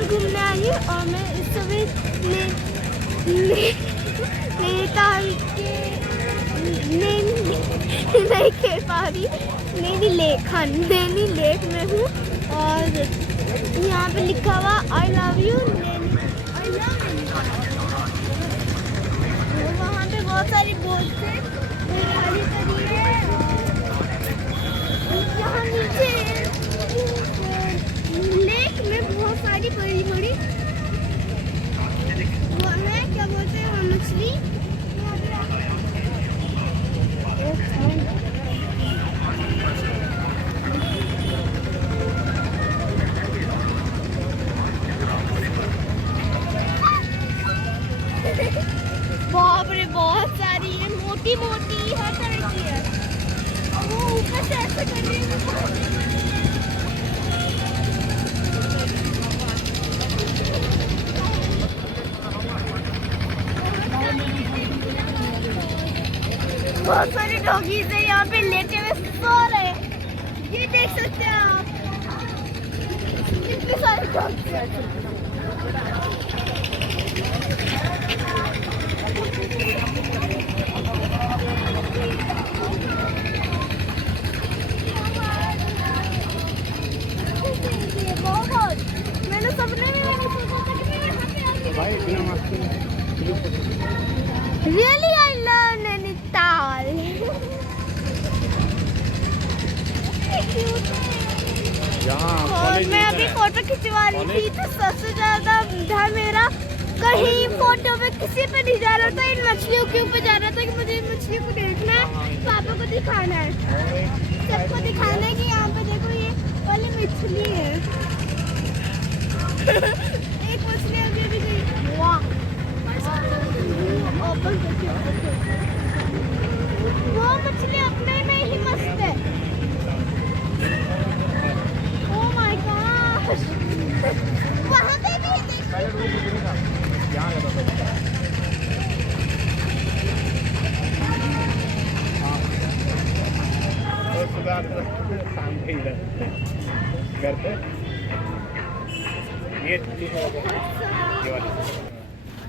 नैनीताल घूमने आई हूँ और मैं इस समय नैनीताल के नहीं कह पा रही, नैनी लेक, हाँ नैनी लेक में हूँ। और यहाँ पे लिखा हुआ I love you Naini, I love Nainital. वहाँ पे बहुत सारी बोट्स हैं खाली करी है। यहाँ नीचे लेक में बहुत सारी बड़ी बड़ी वो है, क्या बोलते हैं वो मछली, बाप रे बहुत सारी है, मोटी मोटी हर तरह की है। और वो ऊपर से ऐसे कर रही है। बहुत सारे डॉगीज है यहाँ पे लेटे हुए सो रहे हैं, ये देख सकते हैं आप कितने सारे डॉग्स हैं। बहुत मैंने सपने में रियली आई लव नैनीताल। और मैं अभी फोटो खिंचवा रही थी तो सबसे ज्यादा ध्यान मेरा कहीं फोटो में किसी पे नहीं जा रहा था, इन मछलियों के ऊपर जा रहा था कि मुझे इन मछलियों को देखना है, पापा को दिखाना है, सबको दिखाना है कि यहाँ पे देखो ये वाली मछली है। एक मछली अभी भी गई, वाह ओपन करके वो मछली अपने में ही मस्त है। ओह माय गॉश, वहाँ पे भी घर पे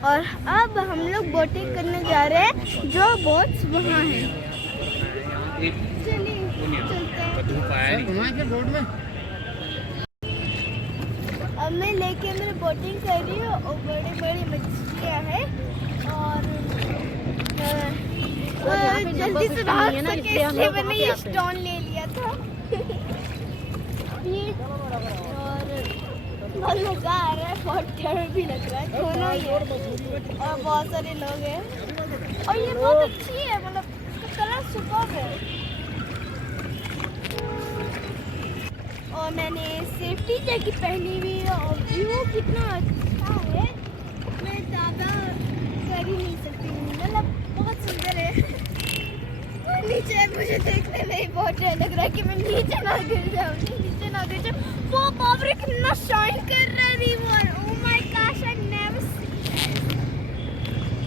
और अब हम लोग बोटिंग करने जा रहे हैं, जो बोट्स वहाँ हैं। चलिए चलते हैं। अब मैं लेके मेरे बोटिंग कर रही हूँ और बड़ी बड़ी मछलियाँ हैं और जल्दी से भाग सके इसलिए मैंने ये स्टोन ले लिया था। और बहुत मजा आ रहा है, बहुत डर भी लग रहा है, दोनों ही है और बहुत सारे लोग हैं और ये बहुत अच्छी है, मतलब इसका कलर सुपर्ब है। और मैंने सेफ्टी जैकेट पहनी हुई है और व्यू कितना अच्छा है, मैं ज़्यादा कर ही नहीं सकती, मतलब बहुत सुंदर है। और नीचे मुझे देखने में ही बहुत डर लग रहा है कि मैं नीचे ना गिर जाऊँ, नीचे ना गिर जाऊँ। वो बाप रे कितना शाइन कर रहा है river, oh my gosh I never seen,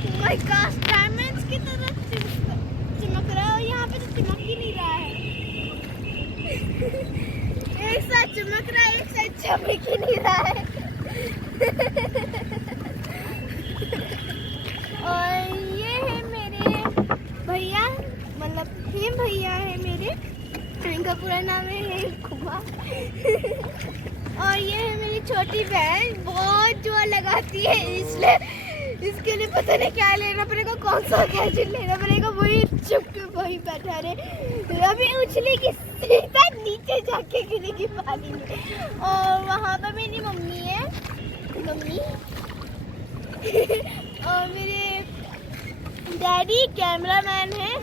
oh my gosh diamonds की तरह चमक रहा है और यहाँ पे तो चमक ही नहीं रहा है। एक साथ चमक रहा है, एक साथ चमक ही नहीं रहा है। और ये है मेरे भैया, मतलब हेम भैया है मेरे, इनका पूरा नाम है हेम कुमार। और ये है मेरी छोटी बहन, बहुत जोर लगाती है, इसलिए इसके लिए पता नहीं क्या लेना पड़ेगा, कौन सा गैजेट लेना पड़ेगा, वही चुप के वही बैठा रहे, अभी उछलेगी सीधा नीचे जाके गिरेगी पानी में। और वहाँ पर मेरी मम्मी है, मम्मी और मेरे डैडी कैमरामैन है।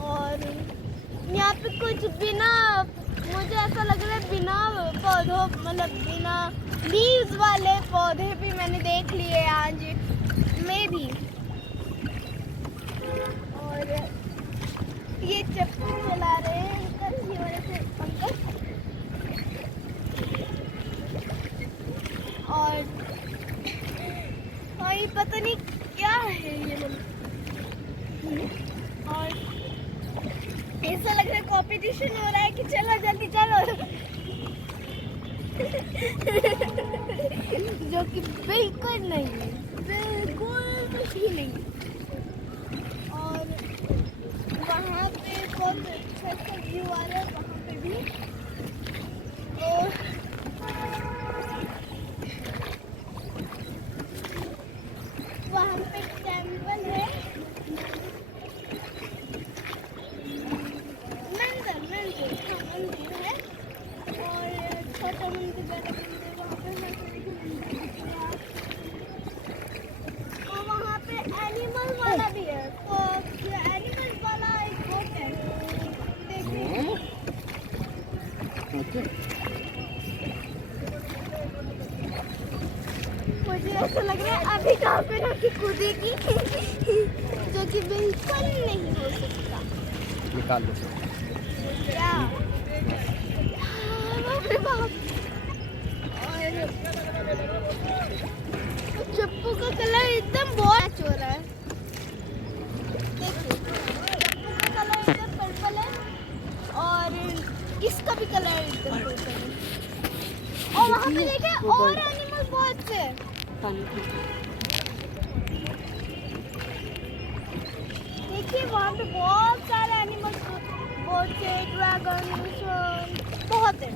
और यहाँ पे कुछ बिना, मुझे ऐसा लग रहा है बिना पौधों, मतलब बिना लीव्स वाले पौधे भी मैंने देख लिए आज में भी। और ये चप्पू चला रहे हैं अंकल, ये वाले से अंकल। और ये पता नहीं क्या है ये, और ऐसा लग रहा है कंपटीशन हो रहा है कि चलो जल्दी चलो। जो कि बिल्कुल नहीं है, बिल्कुल ही नहीं। और वहाँ पे बहुत अच्छा व्यू आ रहा है वहाँ पे भी। और वहाँ पे टेम्पल है, मंदिर है। और छोटा मंदिर बड़ा मंदिर वहाँ पे है। और वहाँ पे एनिमल वाला भी है, तो एनिमल वाला एक बोट है, देखिए। मुझे ऐसा लग रहा है अभी कहाँ पे ना कूदेगी, जो कि बिल्कुल नहीं हो सकता। निकाल दो क्या? बाप रे बाप। और चप्पू का कलर एकदम बहुत हो रहा है, देखिए चप्पू का कलर एकदम पर्पल है और इसका भी कलर एकदम पर्पल है। और वहाँ पे देखे और एनिमल बहुत से। देखिए वहाँ पे बहुत सारे एनिमल्स, बहुत से ड्रैगन, बहुत है।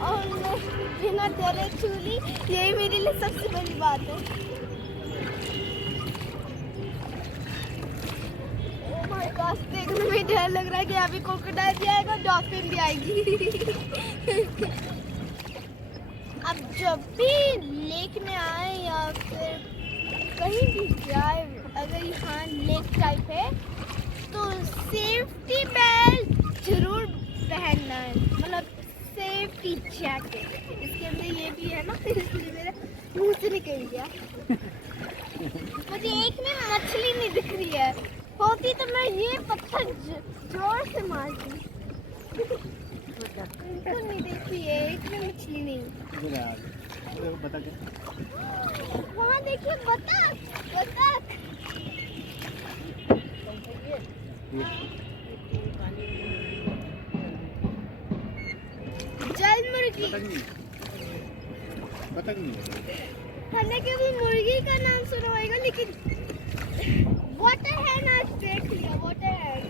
और मैं बिना डरे छू ली, यही मेरे लिए सबसे बड़ी बात है। ओह माय गॉड, देखने में डर लग रहा है कि अभी क्रोकोडाइल भी आएगा, डॉल्फिन भी आएगी। अब जब भी लेक में आए या फिर कहीं भी जाए, अगर यहाँ लेक टाइप है तो सेफ्टी बेल्ट जरूर पहनना है, मतलब सेफ्टी जैकेट। इसके अंदर ये भी है ना, इसलिए मेरे मुंह से निकल गया। मुझे एक में मछली नहीं दिख रही है, होती तो मैं ये पत्थर जोर से मारती। बिल्कुल नहीं दिख रही है, एक में मछली नहीं। वहाँ देखिए बतख, बतख। जल मुर्गी, हालांकि वो मुर्गी का नाम सुना होगा, लेकिन वाटर हैन आज देख लिया। वाटर हैन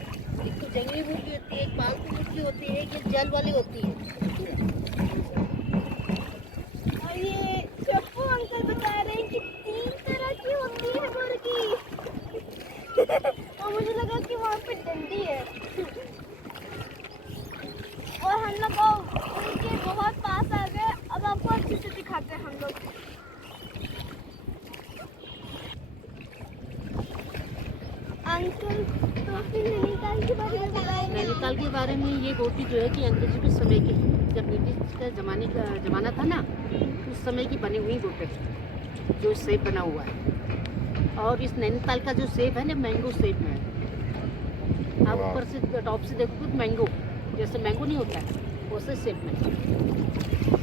एक तो जंगली मुर्गी होती है, एक पालतू मुर्गी होती है, एक ये जल वाली होती है। और ये चप्पू अंकल बता रहे हैं कि 3 तरह की होती है मुर्गी। और मुझे लगा कि वहाँ पे डंडी है। और हम लोग उनके बहुत पास आ गए, अब आपको अच्छे से दिखाते हैं हम लोग। अंकल तो फिर नैनीताल के बारे में बताएंगे। नैनीताल के बारे में ये गोटी जो है कि अंग्रेजों के समय की, जब ब्रिटिश का जमाना था ना, उस समय की बनी हुई गोटी जो सेब बना हुआ है। और इस नैनीताल का जो सेब है ना, मैंगो सेब में है। आप ऊपर से टॉप से देखो तो मैंगो जैसे मैंगो नहीं होता है, वैसे सेब में।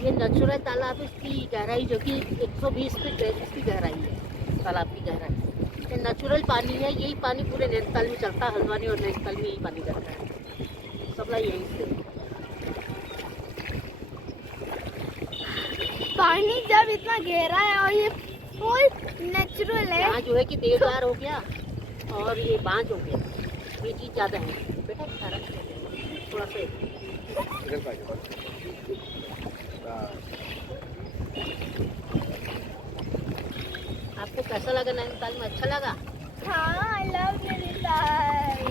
ये नेचुरल तालाब, इसकी गहराई जो कि 120 फीट इसकी गहराई है, तालाब की गहराई। ये नेचुरल पानी है, यही पानी पूरे नैनीताल में चलता है। हल्द्वानी और नैनीताल में यही पानी चलता है, सप्लाई यहीं से। पानी जब इतना गहरा है और ये फुल नेचुरल है। यहाँ जो है कि देवदार हो गया और ये बांझ हो गया, ये चीज़ ज़्यादा है। बेटा सारा थोड़ा सा आपको कैसा लगा नैनीताल में? अच्छा लगा? हाँ, आई लव नैनीताल।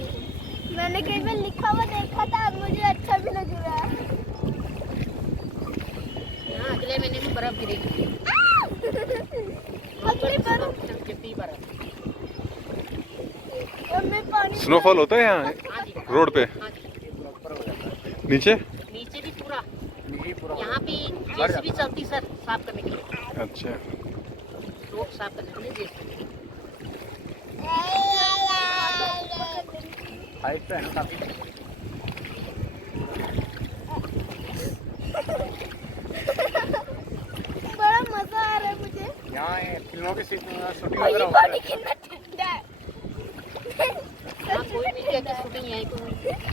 मैंने कहीं पे लिखा हुआ देखा था, अब मुझे अच्छा भी लग रहा है। यहाँ अगले महीने में बर्फ गिरेगी। अगली बर्फ? कितनी बर्फ? और मैं पानी स्नोफॉल होता है यहाँ हाँ जी, रोड पे? हाँ जी। नीचे नीचे भी पूरा, यहाँ पे जेसीबी चलती सर, साफ करने के लिए। अच्छा, रोड साफ करने के लिए जेसीबी। हाइट पे है काफी। बड़ा मजा आ रहा है मुझे। यहाँ फिल्मों की शूटिंग और ये वगैरह पानी होती है। कितना ठंडा है। आए कोई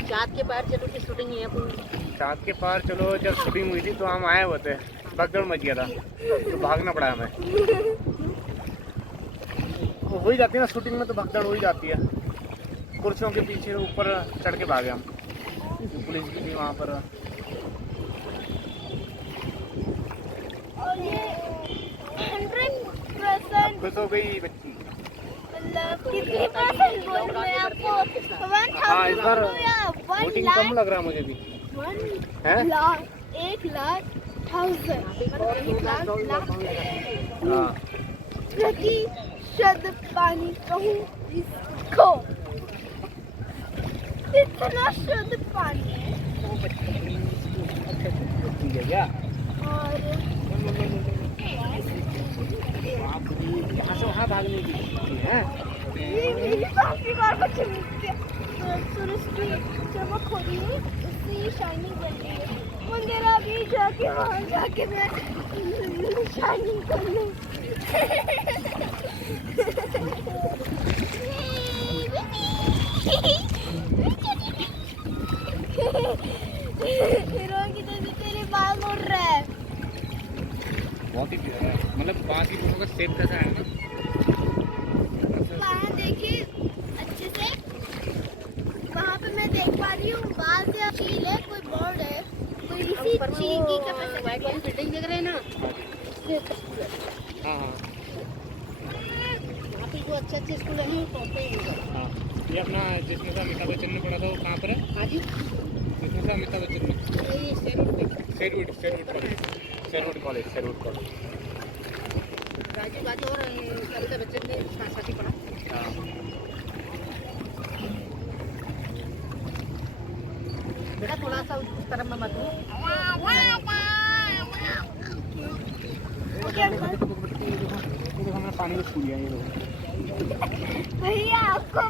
चाँद के पार चलो की शूटिंग है कोई चाँद के पार चलो जब शूटिंग हुई थी तो हम आए हुए थे, भगदड़ मच गया था तो भागना पड़ा हमें। तो हो ही जाती है ना शूटिंग में, तो भगदड़ हो ही जाती है। कुर्सियों के पीछे ऊपर चढ़ के भागे हम, पुलिस की थी वहाँ पर। और ये 100% खुश हो गई बच्ची। मतलब कितनी परसेंट बोलूं मैं आपको, 1000 इस बार बोलूं या 1 वोटिंग लाख? कम लग रहा है मुझे भी। 1 हैं? लाख, 1,00,000 हाँ प्रतिशत पानी कहूँ इसको, इतना शुद्ध पानी है। ठीक है क्या? और यहाँ से वहाँ भागने की है। ये मेरी काफी बार को चमकती है। सूरज की चमक हो रही है, उससे ये शाइनिंग कर रही है। मंदिर अभी जाके वहाँ जाके मैं शाइनिंग कर लूँ। हीरोइन की तरह तेरे बाल उड़ रहा है। बहुत ही प्यारा है, मतलब वहाँ की फोटो का शेप कैसा है ना। वहाँ देखिए अच्छे से, वहाँ पे मैं देख पा रही हूँ बाल से चील है, कोई बर्ड है, कोई इसी चील की कैपेसिटी वाइट वाली बिल्डिंग देख रहे हैं ना, हाँ हाँ यहाँ पे जो अच्छे अच्छे स्कूल हैं तो पे ही होगा। हाँ, ये अपना जिसमें से अमिताभ बच्चन ने पढ़ा था वो कहाँ पर है? हाँ जी, जिसमें से अमिताभ बच्चन ने ये Sherwood Sherwood College Rajiv Gandhi और अमिताभ बच्चन ने साथ ही पढ़ा। हाँ। बेटा थोड़ा सा उस तरफ में मत हो। ये देखो हमने पानी में छू लिया, ये देखो। भैया आपको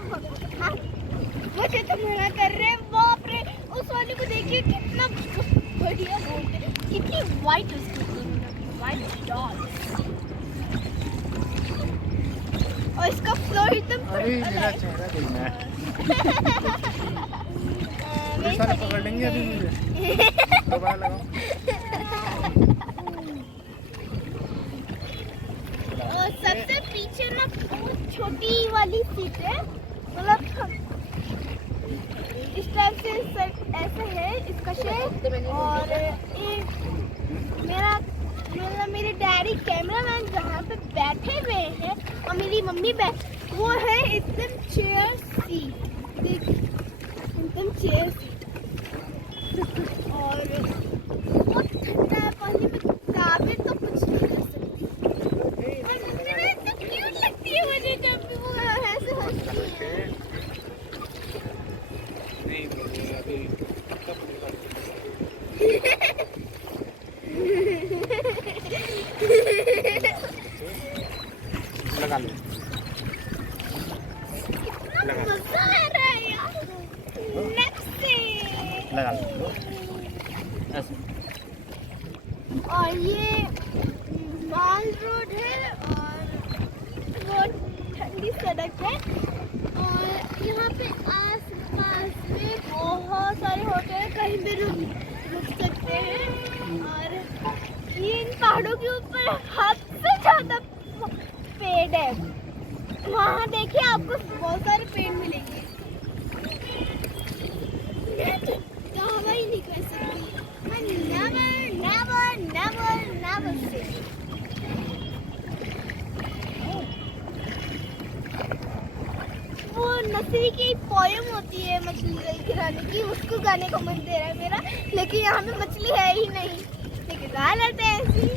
मुझे तो मना कर रहे हैं। बाप रे, उस वाले को देखिए कितना बढ़िया बोलते हैं, कितनी वाइट उसकी वाइट डॉल, और इसका फ्लोर एकदम अरे अलग मेरा है। चेहरा देखना है। मेरी साले शरीर पकड़ लेंगे अभी में- मुझे। दोबारा लगाओ। और सबसे पीछे ना बहुत छोटी वाली सीट है, मतलब इस टाइप से ऐसा है इसका शेप। और ये मेरे डैडी कैमरामैन जहाँ पे बैठे हुए हैं और मेरी मम्मी वो है एकदम चेयर सीट, एकदम चेयर सीट। और बहुत ठंडा है पानी में, काबे तो कुछ नहीं कर सकती। इतना क्यूट लगती है मुझे जब भी वो ऐसे हंसती है। नहीं अभी लगा लो। कितना मजा आ रहा है यार, नेक्स्ट से। लगा लो ऐसे। और ये माल रोड है और वो ठंडी सड़क है, और यहाँ पे आसपास में बहुत सारे होटल हैं, कहीं भी रुक सकते हैं। और ये इन पहाड़ों के ऊपर हद से ज्यादा पेड़ है। वहाँ देखिए आपको बहुत सारे पेड़ मिलेंगे। मैं तो दावा ही नहीं कर सकती। मैं never say। वो नसरी की पोयम होती है मछली गिराने की, उसको गाने को मन दे रहा है मेरा, लेकिन यहाँ पे मछली है ही नहीं। लेकिन हालत ऐसी,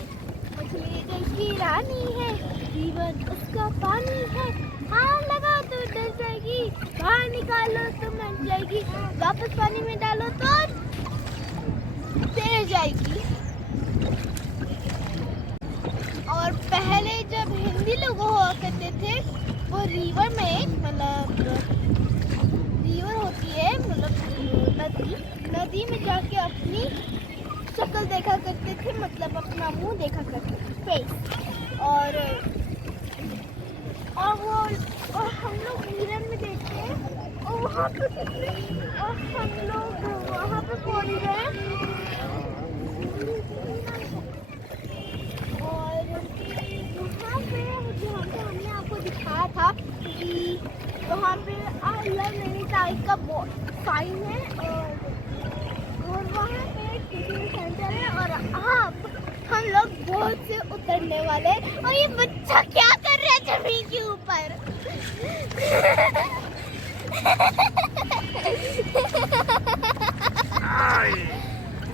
मछली दिल की रानी है, जीवन उसका पानी है। हाँ लगा तो डर जाएगी, बाहर निकालो तो मर जाएगी, वापस पानी में डालो तो तैर जाएगी। और पहले जब हिंदी लोग हुआ करते थे, वो रिवर में, मतलब रिवर होती है, मतलब नदी में जाके अपनी शक्ल देखा करते थे, मतलब अपना मुंह देखा करते थे, फेस। और हम लोग मिरर में देखते हैं और वहाँ पे हम लोग वहाँ पे पहुँच गए और वहाँ पे जहाँ पे हमने आपको दिखाया था कि वहाँ पे आई लव नैनीताल का साइन है और वहाँ पे टिफिन सेंटर है और अब हम लोग बहुत से उतरने वाले हैं और ये बच्चा क्या कर रहा है जमीन के ऊपर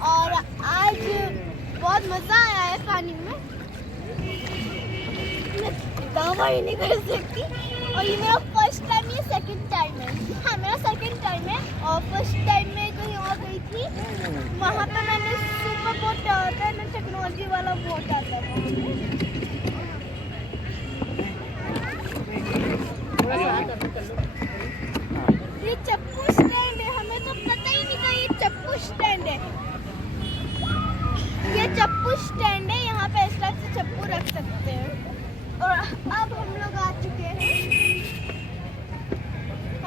और आज बहुत मजा आया है पानी में मैं दावा ही नहीं कर सकती और ये मेरा फर्स्ट टाइम ये सेकंड टाइम है हाँ मेरा सेकंड टाइम है और फर्स्ट टाइम में जो यहाँ गई थी वहाँ पे मैंने सुपर बोट आता है ना टेक्नोलॉजी वाला बोट आता है ये चप्पू स्टैंड है हमें तो पता ही नहीं था ये चप्पू स्टैंड है ये चप्पू स्टैंड है यहाँ पे इस टाइप से चप्पू रख सकते हैं और अब हम लोग आ चुके हैं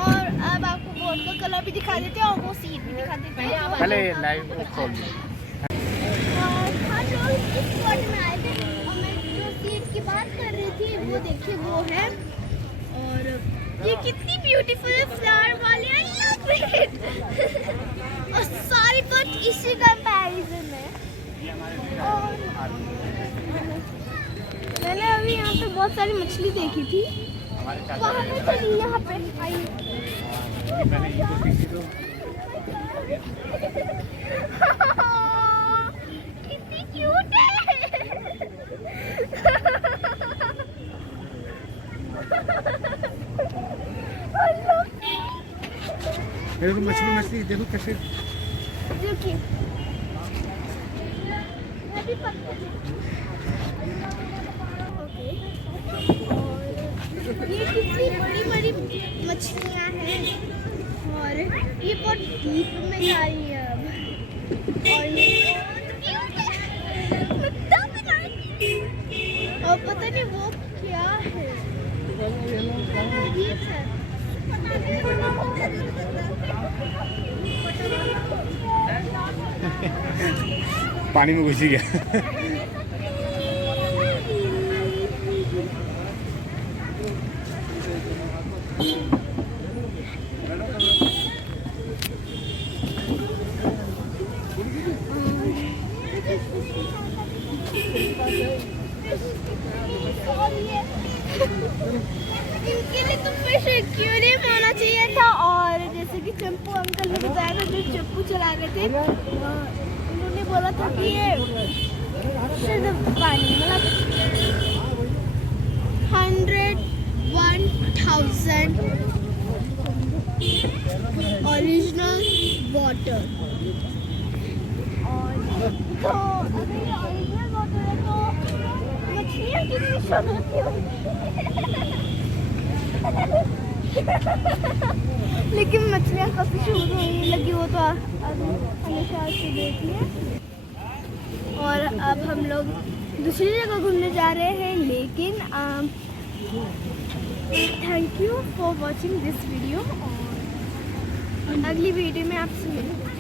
और अब आपको बोर्ड का कलर भी दिखा देते हैं और वो सीट भी दिखा देते हैं पहले लाइव खोल और हम लोग इस बोर्ड में आए थे और मैं जो सीट की बात कर रही थी वो देखिए वो है और ये कितनी ब्यूटीफुल फ्लावर वाली आई लव इट और सारी बोट इसी कंपैरिजन में और मैंने अभी यहाँ पे बहुत सारी मछली देखी थी वहाँ पे चली यहाँ पे आई कितनी क्यूट है देखो मछली देखो कैसे देखिए मैं भी पकड़ ये कितनी बड़ी बड़ी मछलियाँ हैं और ये बहुत डीप में जा रही है अब और ये और पता नहीं वो क्या है ये है पानी में घुस ही गया इनके लिए तो फिश एक्वेरियम होना चाहिए था और जैसे कि चंपू अंकल ने बताया था जो चप्पू चला रहे थे उन्होंने बोला था कि ये शुद्ध पानी मतलब 101,000 ओरिजिनल वाटर और तो अगर ये ओरिजिनल वाटर है तो मछलियाँ कितनी शुद्ध होती होंगी लेकिन मछलियाँ काफी शुद्ध होने लगी वो तो हमेशा से देखी है और अब हम लोग दूसरी जगह घूमने जा रहे हैं लेकिन thank you for watching this video और अगली वीडियो में आपसे मिलूंगी।